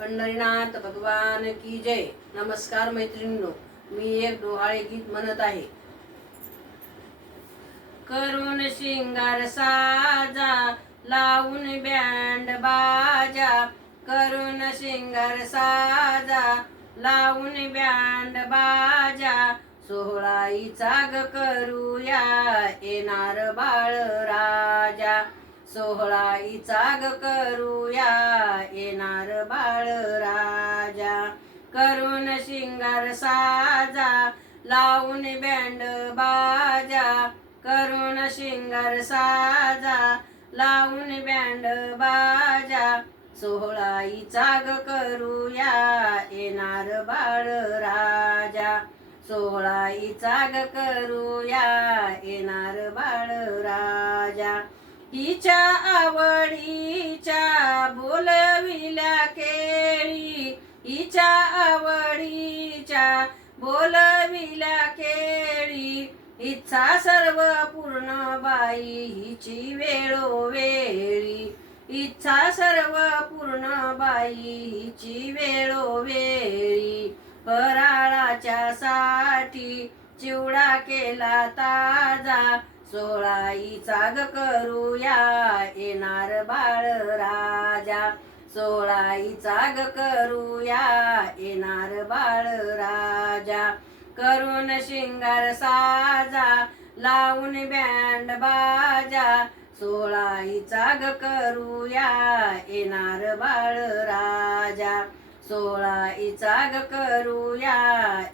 पंढरीनाथ भगवान की जय। नमस्कार मैत्रिणींनो, मी एक डोहाळे गीत म्हणत आहे। करून शिंगार साजा, लावून बँड बाजा, करून शिंगार साजा, लावून बँड बाजा, सोहळाईचा ग करूया येणार बाळ राजा, सोहळाईचा ग करूया येणार बाळ राजा। करून शिंगार साजा, लावून बँड बाजा, करून शिंगार साजा, लावून बँड बाजा, सोहळाईचा ग करूया येणार बाळ राजा, सोहळाईचा ग करूया येणार बाळ राजा। हिच्या आवडीच्या बोलविल्या केळी, हिच्या आवडीच्या बोलविल्या केळी, इच्छा सर्व पूर्ण बाई हिची वेळोवेळी, इच्छा सर्व पूर्ण बाई हिची वेळोवेळी। फराळाच्या साठी चिवडा केला ताजा, सोहळाईचा ग करूया येणार बाळ राजा, सोहळाईचा ग करूया येणार बाळ राजा। करून शिंगार साजा, लावून बँड बाजा, सोहळाईचा ग करूया येणार बाळ राजा, सोहळाईचा ग करूया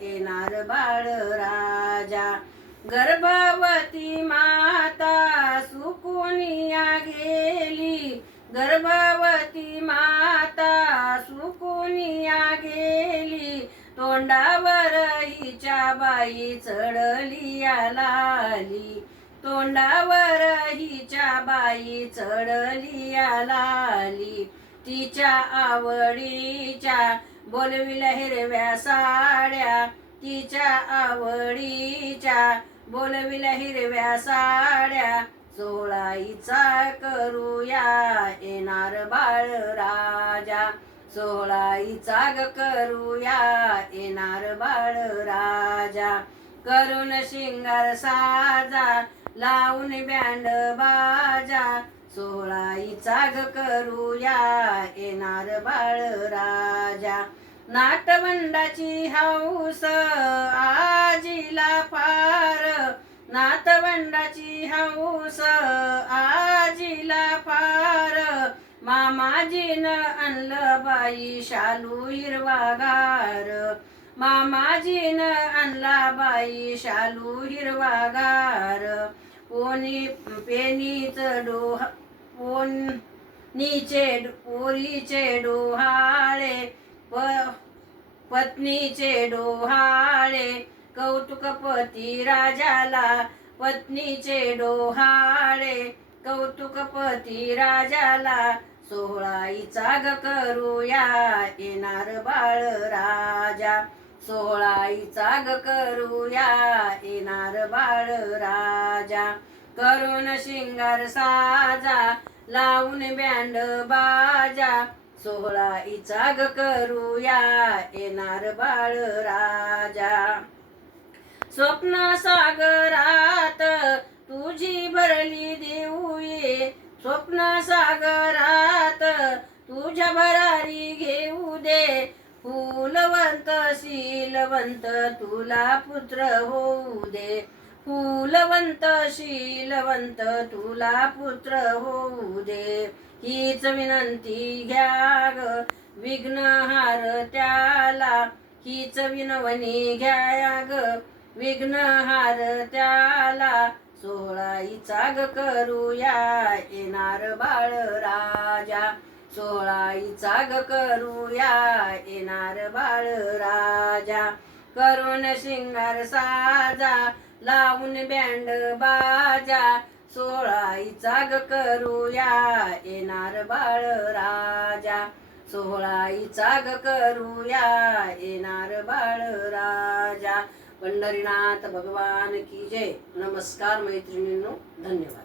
येणार बाळ राजा। गर्भवती माता सुकुनिया गेली, गर्भवती माता सुकुनिया गेली, तोंडावर हिच्या बाई चढली लाली, तोंडावर हिच्या बाई चढली लाली। तिच्या आवडीच्या बोलविल्या हिरव्या साड्या, तिच्या आवडीच्या बोलविल्या हिरव्या साड्या, सोहळाईचा करूया येणार बाळ राजा, सोहळाईचा ग करूया येणार बाळ राजा। करून शिंगार साजा, लावून बँड बाजा, सोहळाईचा ग करूया येणार बाळ राजा। नातवंडाची हौस आजीला फार, नातवंडाची हौस आजीला फार, मामाजीनं आणलं बाई शालू हिरवागार, मामाजीनं आणला बाई शालू हिरवागार। पोरीचे डोहाळे, पत्नीचे डोहाळे, कौतुकपती राजाला, पत्नीचे डोहाळे, कौतुकपती राजाला, सोहळाईचा ग करूया येणार बाळ राजा, सोहळाईचा ग करूया येणार बाळ राजा। करून शिंगार साजा, लावून बँड बाजा, सोहळाईचा ग करूया येणार बाळ राजा। स्वप्न सागरात तुझी भरली देऊ ये, स्वप्न सागरात तुझ्या भरारी घेऊ दे, फुलवंत शीलवंत तुला पुत्र होऊ दे, फुलवंत शीलवंत तुला पुत्र होऊ दे। हीच विनंती घ्या ग विघ्नहार त्याला, हीच विनवणी घ्या ग विघ्नहार त्याला, सोहळाईचा ग करूया येणार बाळ राजा, सोहळाईचा ग करूया येणार बाळ राजा। करून शिंगार साजा, लावून बँड बाजा, सोहळाईचा ग करूया येणार बाळ राजा, सोहळाईचा ग करूया येणार बाळ राजा। पंढरीनाथ भगवान की जय। नमस्कार मैत्रिणींनो, धन्यवाद।